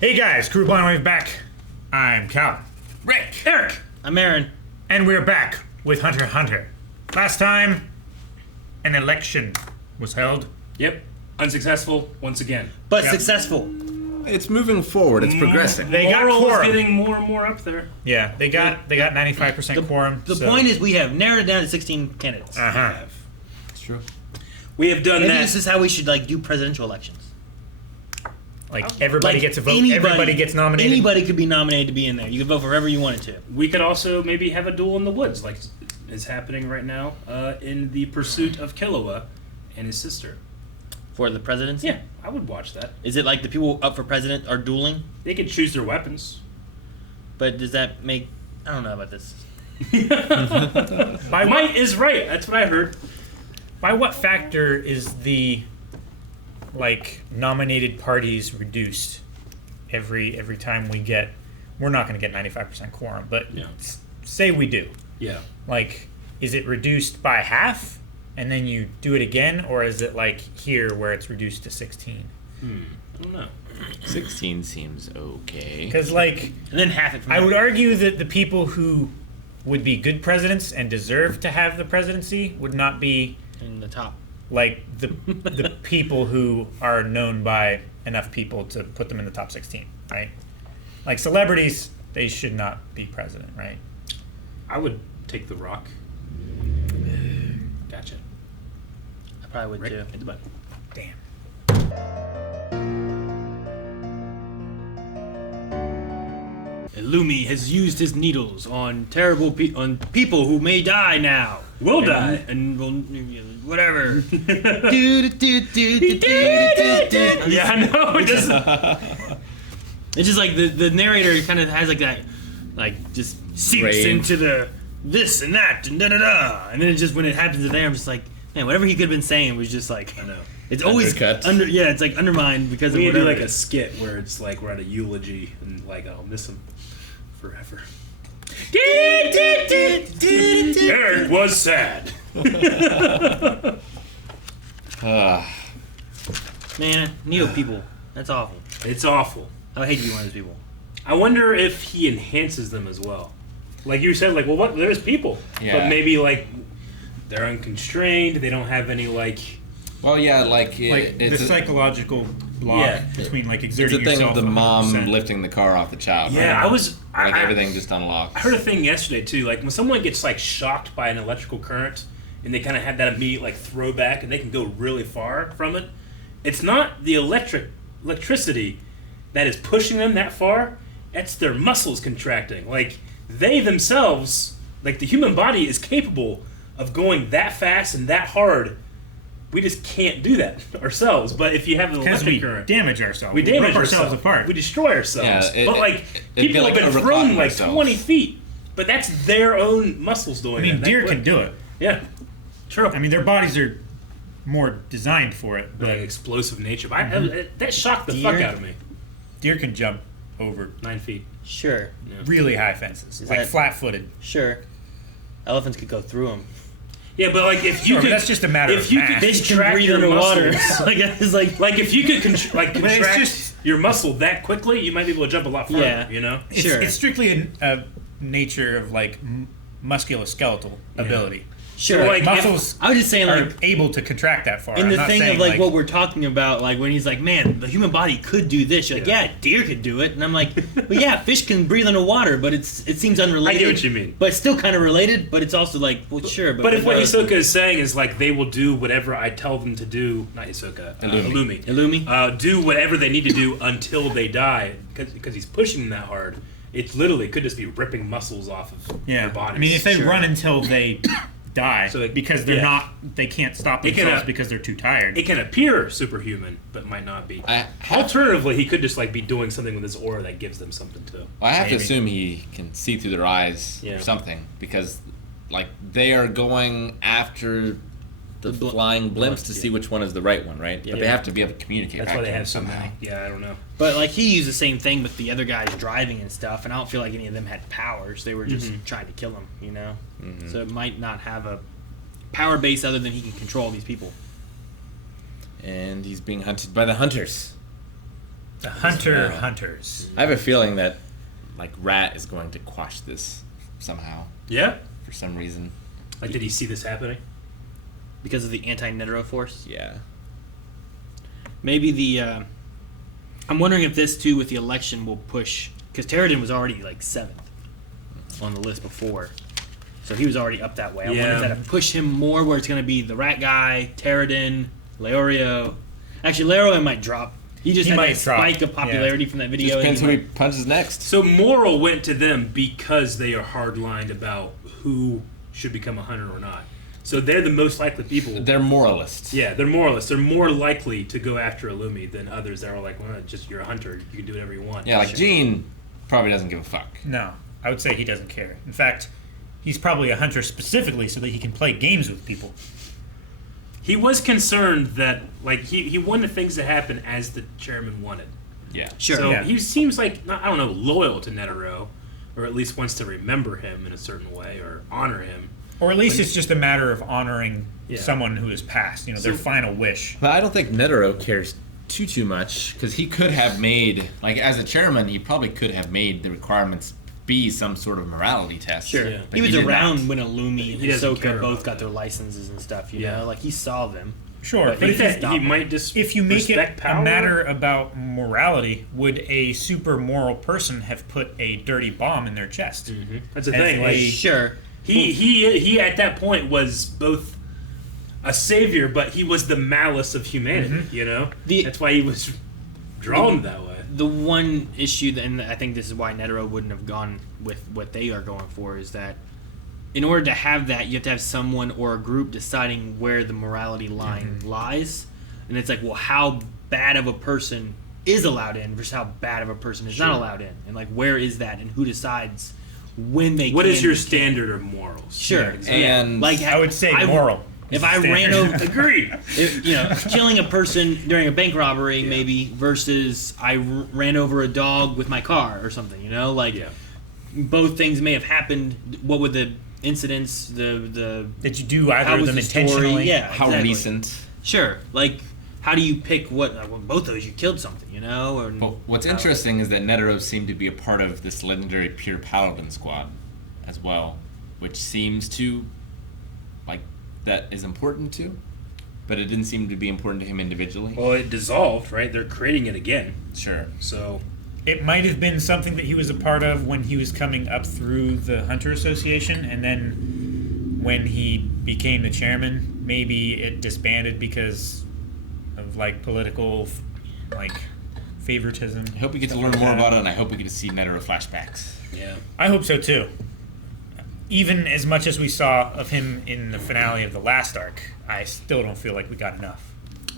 Hey guys, Crew Blind Wave back. I'm Cal. Rick. Eric. I'm Aaron. And we're back with Hunter x Hunter. Last time, an election was held. Yep. Unsuccessful once again. But Yep. successful. It's moving forward. It's progressing. They got Moral is quorum. getting more and more up there. Yeah, they got 95% quorum. The point is we have narrowed it down to 16 candidates. Uh-huh. It's true. We have done Maybe that. this is how we should do presidential elections. Like everybody gets a vote. Anybody, Everybody gets nominated. Anybody could be nominated to be in there. You could vote for whoever you wanted to. We could also maybe have a duel in the woods, like is happening right now in the pursuit of Killua and his sister. For the presidency? Yeah, I would watch that. Is it like the people up for president are dueling? They could choose their weapons. But does that make... I don't know about this. Might is right. That's what I heard. By what factor is the nominated parties reduced every time we get? We're not going to get 95% quorum, but Yeah. say we do. Yeah. Like, is it reduced by half and then you do it again, or is it like here where it's reduced to 16? I don't know. 16 seems okay. Because like, And then half it from I there. would argue that the people who would be good presidents and deserve to have the presidency would not be in the top. like the people who are known by enough people to put them in the top 16, right? Like celebrities, they should not be president, right? I would take The Rock. Gotcha. I probably would Rick, too. hit the button. Damn. Illumi has used his needles on on people who may die now. Will And- die. And will... Whatever. Yeah, I know. It just, It's just like the narrator kind of has like that, just seeps Rave. into the this and that and da da da, and then it just when it happens to there, I'm just like, man, whatever he could have been saying was just like, I know. it's always Undercut. it's like undermined because We of need to do whatever. like a skit where it's like we're at a eulogy and like I'll miss him forever. Eric was sad. Man, Neo people, that's awful. It's awful. I would hate to be one of those people. I wonder if he enhances them as well. Like you said, like, well, what? There's people, Yeah. but maybe like they're unconstrained. They don't have any like. Well, yeah, Like the it's a, psychological block Yeah. between like it's exerting a thing yourself of the mom 100%. lifting the car off the child. Yeah, right? I was. Like I, everything just unlocks. I heard a thing yesterday too. Like when someone gets like shocked by an electrical current, and they kind of have that immediate like throwback, and they can go really far from it. It's not the electricity that is pushing them that far. It's their muscles contracting. Like they themselves, like the human body is capable of going that fast and that hard. We just can't do that ourselves. But if you have an Because electric we current, damage ourselves. we damage rip ourselves apart. We destroy ourselves. Yeah, but like it'd people be have like been thrown overclocking like ourselves. 20 feet, but that's their own muscles doing I mean, that. deer That can quick. do it. Yeah, true. I mean, their bodies are more designed for it, Like but explosive nature. But that shocked the Deer? fuck out of me. deer can jump over 9 feet. Sure, really high fences, Is like that- flat-footed. sure. Elephants could go through them. Yeah, but like if you Sure, but could, that's just a matter if of you math. could Fish can contract breathe your underwater. muscles, Like it's like if you could it's contract just- your muscle that quickly, you might be able to jump a lot further. Yeah. You know. It's, Sure. it's strictly a nature of like musculoskeletal ability. sure. So, like, Muscles I was just saying are like. able to contract that far. And I'm the not thing saying, of like what we're talking about, like when he's like, man, the human body could do this. You're like, Yeah. yeah, deer could do it. And I'm like, well, yeah, fish can breathe underwater, but it seems unrelated. I get what you mean. But it's still kind of related, but it's also like, well, sure. But if what uh, Hisoka is saying is like they will do whatever I tell them to do, not Hisoka, Illumi. Illumi? do whatever they need to do until they die, because he's pushing them that hard. It literally could just be ripping muscles off of Yeah, their bodies. I mean, if they Sure. run until they die, So because they're yeah. they can't stop It can, themselves because they're too tired. it can appear superhuman, but might not be. I have, Alternatively, he could just like be doing something with his aura that gives them something too. I have to Maybe. assume he can see through their eyes Yeah. or something because, like, they are going after the The bl- flying blimps to yeah. see which one is the right one, right? But they Yeah. have to be able to communicate. That's back why they to him have so somehow. many. Yeah, I don't know. But like he used the same thing with the other guys driving and stuff, and I don't feel like any of them had powers. They were just trying to kill him, you know. So it might not have a power base other than he can control these people. And he's being hunted by the hunters. The hunters. I have a feeling that like Rat is going to quash this somehow Yeah. for some reason. Like, did he see this happening? Because of the anti-Netero force. Yeah. Maybe the. I'm wondering if this too with the election will push, because Terradin was already like 7th on the list before, so he was already up that way. I wonder if that'll push him more, where it's going to be the Rat guy, Terradin, Leorio. Actually, Leorio might drop. He had might that spike drop. of popularity from that video. Just depends who and he punches next. So Moral went to them because they are hardlined about who should become a hunter or not. So they're the most likely people. They're moralists. Yeah, they're moralists. They're more likely to go after Illumi than others that are like, well, just you're a hunter. You can do whatever you want. Yeah, like Gene probably doesn't give a fuck. No, I would say he doesn't care. In fact, he's probably a hunter specifically so that he can play games with people. He was concerned that, like, he wanted things to happen as the chairman wanted. Yeah. Sure. So Yeah. he seems like, I don't know, loyal to Netero, or at least wants to remember him in a certain way or honor him. Or at least it's just a matter of honoring Yeah. someone who has passed, their final wish. But I don't think Netero cares too much, because he could have made, like, as a chairman, he probably could have made the requirements be some sort of morality test. Sure. Yeah. He But was did around not. when Illumi and He doesn't care Hisoka both about got that. their licenses and stuff, you Yeah. know? Like, he saw them. Sure, But but I if, think that he him. might just if you make it respect a power. matter about morality, would a super moral person have put a dirty bomb in their chest? That's the As thing. a- Like, Sure. he at that point was both a savior, but he was the malice of humanity. That's why he was drawn that way. The one issue, and I think this is why Netero wouldn't have gone with what they are going for, is that in order to have that, you have to have someone or a group deciding where the morality line lies. And it's like, well, how bad of a person is allowed in versus how bad of a person is not allowed in. And, like, where is that? And who decides when they What can is your and can't? standard of morals? Sure. Yeah, exactly. And Like, I would say moral. If is I the ran standard. over, Agreed. killing a person during a bank robbery, maybe, versus I ran over a dog with my car or something, Yeah. both things may have happened. What would the incidents, the That you do how either of was them the story? intentionally. Yeah, how exactly. recent. Sure, like how do you pick what? Well, both of those you killed something, Or But what's interesting is that Netero seemed to be a part of this legendary Pure Paladin squad as well, which seems to, like, that is important to, but it didn't seem to be important to him individually. Well, it dissolved, right? They're creating it again. Sure. So It might have been something that he was a part of when he was coming up through the Hunter Association, and then when he became the chairman, maybe it disbanded because of, like, political, like, favoritism. I hope we get to stuff learn like more that. about it, and I hope we get to see Netero flashbacks. yeah. I hope so too. Even as much as we saw of him in the finale of the last arc, I still don't feel like we got enough.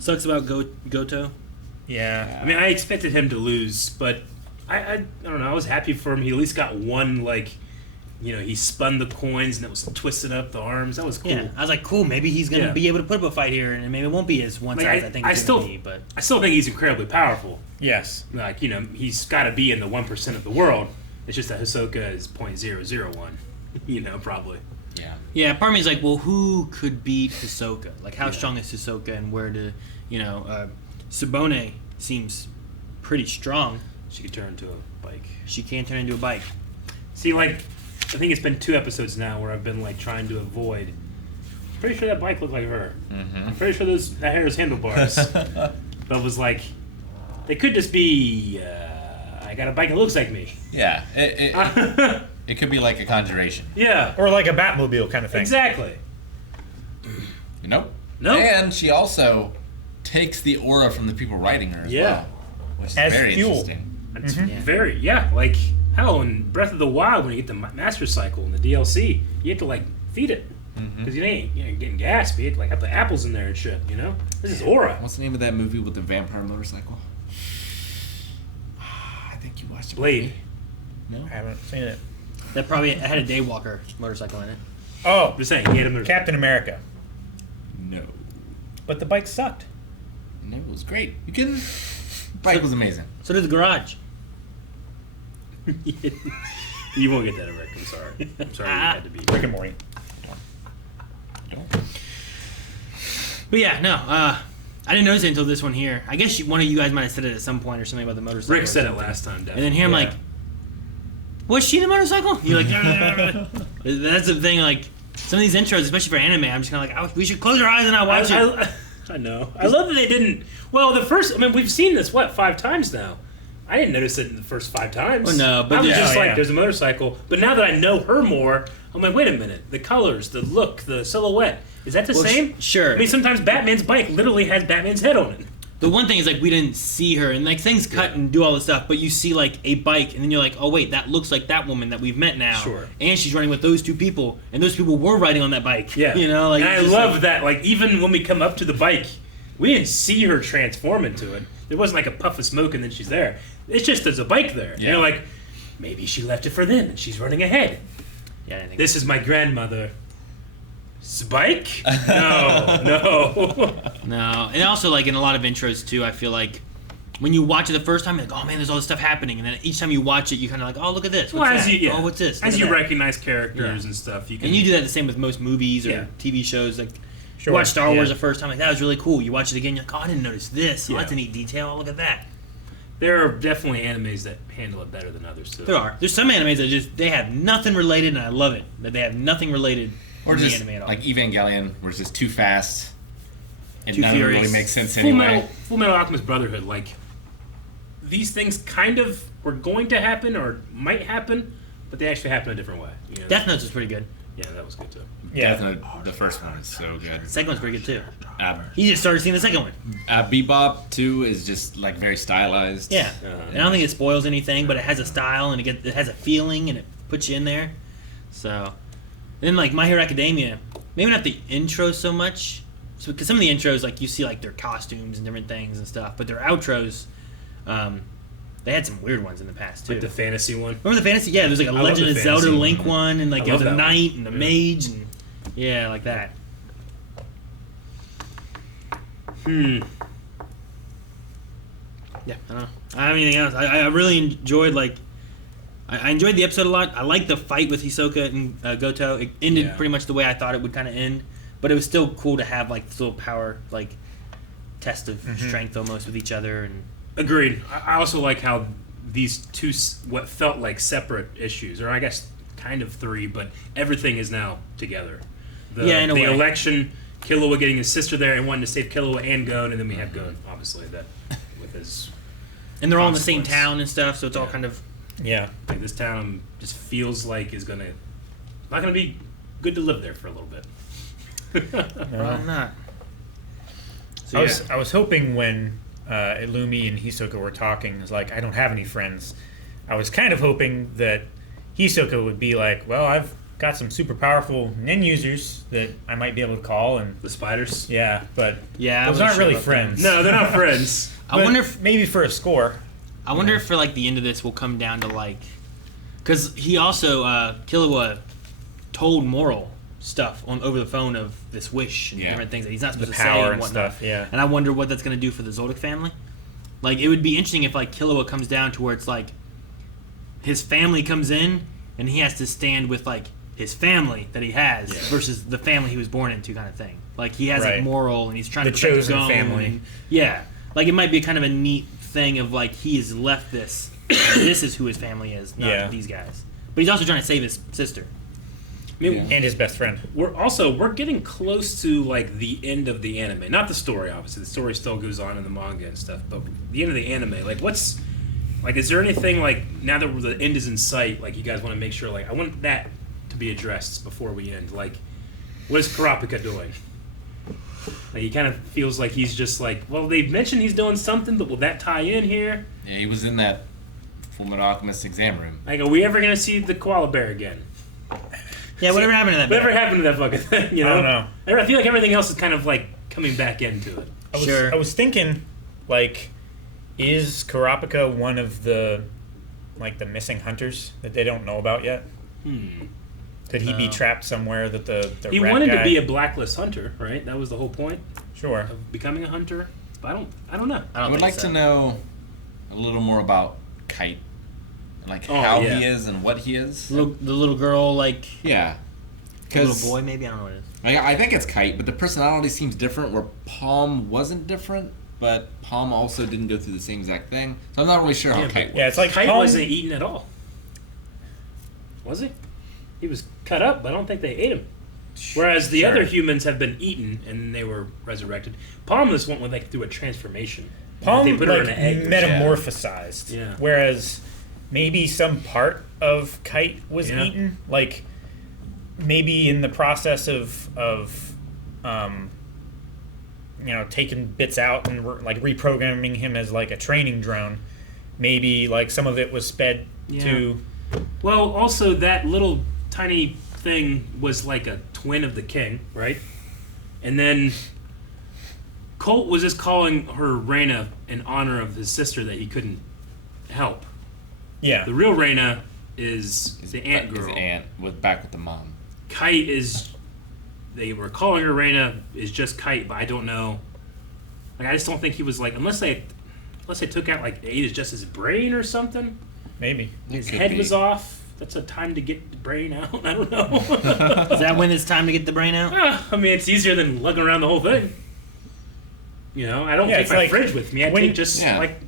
sucks about Goto. Yeah. I mean, I expected him to lose, but I don't know. I was happy for him. He at least got one, like, he spun the coins and it was twisting up the arms. That was cool. Yeah, I was like, cool. Maybe he's gonna Yeah. be able to put up a fight here, and maybe it won't be as one Like, size. I think it's gonna be, but I still think he's incredibly powerful. Yes. Like, he's got to be in the 1% of the world. It's just that Hisoka is 0.001. Probably. Yeah. yeah, part of me is like, well, who could beat Hisoka? Like, how strong is Hisoka, and where to, Sabone seems pretty strong. She could turn into a bike. She can turn into a bike. See, like, I think it's been 2 episodes now where I've been, like, trying to avoid. Pretty sure that bike looked like her. I'm pretty sure that hair is handlebars. But it was like, they could just be, I got a bike that looks like me. Yeah. It could be like a conjuration. Yeah, Or like a Batmobile kind of thing. exactly. Nope. Nope. And she also takes the aura from the people riding her as Yeah. well, which is As very fuel. interesting. It's Yeah. very, like, hell, in Breath of the Wild, when you get the Master Cycle in the DLC, you have to, like, feed it. Because you ain't getting gas, but you have to, like, put apples in there and shit, This is aura. What's the name of that movie with the vampire motorcycle? I think you watched it. Blade. No? I haven't seen it. That probably had a Daywalker motorcycle in it. Oh, I'm just saying, he had a Captain America. No. But the bike sucked. No, it was great. You kidding? Bike was amazing. So did the garage. You won't get that, Rick. I'm sorry. I'm sorry you had to be. Rick and Morty. But yeah, no. I didn't notice it until this one here. I guess one of you guys might have said it at some point or something about the motorcycle. Rick or said it something. last time, definitely. And then here I'm like, was she the motorcycle? You're like, that's the thing. Like some of these intros, especially for anime, I'm just kind of like, we should close our eyes and not watch it. I know. I love that they didn't. Well, we've seen this 5 times now. I didn't notice it in the first 5 times. Well, no, but I was yeah. just like, there's a motorcycle. But now that I know her more, I'm like, wait a minute. The colors, the look, the silhouette, is that the same? Sure. I mean, sometimes Batman's bike literally has Batman's head on it. The one thing is like we didn't see her, and like things cut and do all this stuff, but you see like a bike, and then you're like, oh wait, that looks like that woman that we've met now. Sure. And she's running with those 2 people, and those people were riding on that bike. Yeah. You know, like and I love that. Like even when we come up to the bike, we didn't see her transform into it. There wasn't like a puff of smoke and then she's there. It's just there's a bike there. Yeah. You know, like maybe she left it for them and she's running ahead. Yeah, I think This is my grandmother. Spike? No, no. No, and also like in a lot of intros too, I feel like when you watch it the first time, you're like, oh man, there's all this stuff happening, and then each time you watch it, you kind of like, oh look at this, what's that? Oh, what's this? As Look you at that. recognize characters and stuff, you can. And you do that the same with most movies or Yeah. TV shows. Like Sure. you watch Star Wars Yeah. the first time, like that was really cool. You watch it again, you're like, oh, I didn't notice this. Oh, Yeah. that's a neat detail. Oh, look at that. There are definitely animes that handle it better than others too. There are. There's some animes that they have nothing related, and I love it that they have nothing related Or to the just anime at all. like Evangelion, where it's just too fast. And Too none of it furious. really makes sense Full anyway. Metal Alchemist Brotherhood, like these things kind of were going to happen or might happen, but they actually happen a different way. You know? Death Note was pretty good. Yeah, that was good too. Yeah. Death Note, the first one is so good. The second one's pretty good too. Uh, You just started seeing the second one. Bebop too is just like very stylized. Yeah. Uh-huh. And I don't think it spoils anything, but it has a style and it has a feeling and it puts you in there. So, and then like My Hero Academia, maybe not the intro so much, because some of the intros like you see like their costumes and different things and stuff, but their outros, they had some weird ones in the past too. Like the fantasy one. Remember the fantasy? Yeah, there's like a love Legend the of Zelda fantasy Link one. one, and like I it was love a that one. knight and a Yeah. mage, and yeah, like that. Yeah, I don't know. I don't have anything else. I really enjoyed I enjoyed the episode a lot. I liked the fight with Hisoka and Goto. It ended Yeah. pretty much the way I thought it would kind of end, but it was still cool to have like this little power like test of strength almost with each other. And Agreed. I also like how these two, what felt like separate issues, or I guess kind of 3, but everything is now together. Yeah, in a the way. election, Killua getting his sister there and wanting to save Killua and Gon, and then we have Gon, obviously, that with his. and they're all in the same Consequence. town and stuff, so it's all Yeah. kind of Yeah. Like this town just feels like is not gonna be good to live there for a little bit. well, not. So, I was hoping when Illumi and Hisoka were talking, it's like, I don't have any friends. I was kind of hoping that Hisoka would be like, well, I've got some super powerful nin users that I might be able to call, and The spiders. yeah, but Yeah, I those wasn't aren't sure really about friends. No, they're not friends. I But wonder if maybe for a score. I wonder if for like the end of this will come down to like, because he also Killua told Moral stuff over the phone of this wish and Yeah. different things that he's not The supposed to say power and and whatnot. stuff, yeah. And I wonder what that's going to do for the Zoldyck family. Like it would be interesting if like Killua comes down to where it's like his family comes in and he has to stand with like his family that he has versus the family he was born into, kind of thing. Like he has like Right. Moral and he's trying The to protect chosen Gon family. and- yeah, like it might be kind of a neat thing of like he has left this. And this is who his family is, not Yeah. these guys. But he's also trying to save his sister. I mean, Yeah. And his best friend. we're getting close to like the end of the anime. Not the story, obviously. The story still goes on in the manga and stuff, but the end of the anime. Like, what's like? Is there anything like now that the end is in sight? Like, you guys want to make sure? Like, I want that to be addressed before we end. Like, what is Kurapika doing? Like, he kind of feels like he's just like, well, they mentioned he's doing something, but will that tie in here? Yeah, he was in that Fullmetal Alchemist exam room. Like, are we ever gonna see the koala bear again? Yeah, whatever happened to that? Whatever bear? happened to that fucking thing? You know? I don't know. I feel like everything else is kind of like coming back into it. Sure. I was thinking, like, is Kurapika one of the missing hunters that they don't know about yet? Could he be No. trapped somewhere that the He rat wanted guy... to be a blacklist hunter, right? That was the whole point Sure. of becoming a hunter. But I don't know. I I don't would think like so. to know a little more about Kite. Like Oh, how yeah. he is and what he is. The little girl, like, Yeah. A little boy, maybe? I don't know what it is. I think it's Kite, but the personality seems different. Where Palm wasn't different, but Palm also didn't go through the same exact thing. So I'm not really sure how Kite was. Yeah, it's like Kite Palm- wasn't eaten at all. Was he? He was cut up, but I don't think they ate him. Whereas the other humans have been eaten and they were resurrected. Palm just went through a transformation. Palm they put her like in an egg. metamorphosized. Yeah. Whereas maybe some part of Kite was eaten, like maybe in the process of taking bits out and like reprogramming him as like a training drone. Maybe like some of it was sped to. Well, also that little tiny thing was like a twin of the king, right? And then Colt was just calling her Reyna in honor of his sister that he couldn't help. Yeah. The real Reyna is the ant girl. His aunt with back with the mom. Kite is, they were calling her Reyna, is just Kite, but I don't know. Like I just don't think he was like, unless they took out like ate just his brain or something. Maybe His head was off. That's a time to get the brain out. I don't know. Is that when it's time to get the brain out? I mean, it's easier than lugging around the whole thing. You know, I don't take it's my like fridge with me. I when- take just like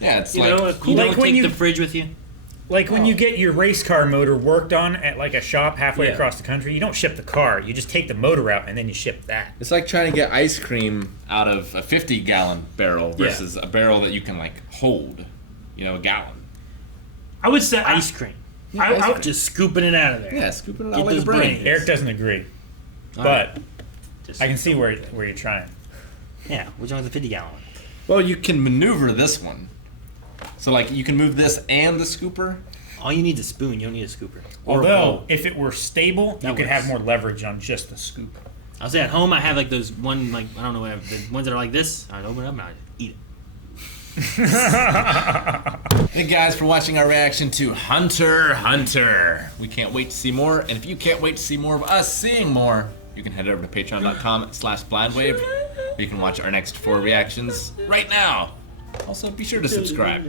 it's you like know, a cool. You don't Like when take you- the fridge with you? like when you get your race car motor worked on at like a shop halfway Yeah. across the country. You don't ship the car. You just take the motor out and then you ship that. It's like trying to get ice cream out of a 50-gallon barrel versus a barrel that you can like hold, a gallon. I would say Ice cream. I Just scooping it out of there. Yeah, scooping it Get out like a those brain. brains. Eric doesn't agree, All but just, I can see where you're trying. Yeah, which one's the 50 gallon one? Well, you can maneuver this one. So like you can move this and the scooper. All you need is a spoon. You don't need a scooper. Or a Although, bowl. if it were stable, That you could works. have more leverage on just the scoop. I'll say at home I have like those one like I don't know whatever the ones that are like this. I'd open it up and I'd eat it. Thank you guys for watching our reaction to Hunter x Hunter. We can't wait to see more, and if you can't wait to see more of us seeing more, you can head over to patreon.com/blindwave, where you can watch our next 4 reactions right now. Also, be sure to subscribe.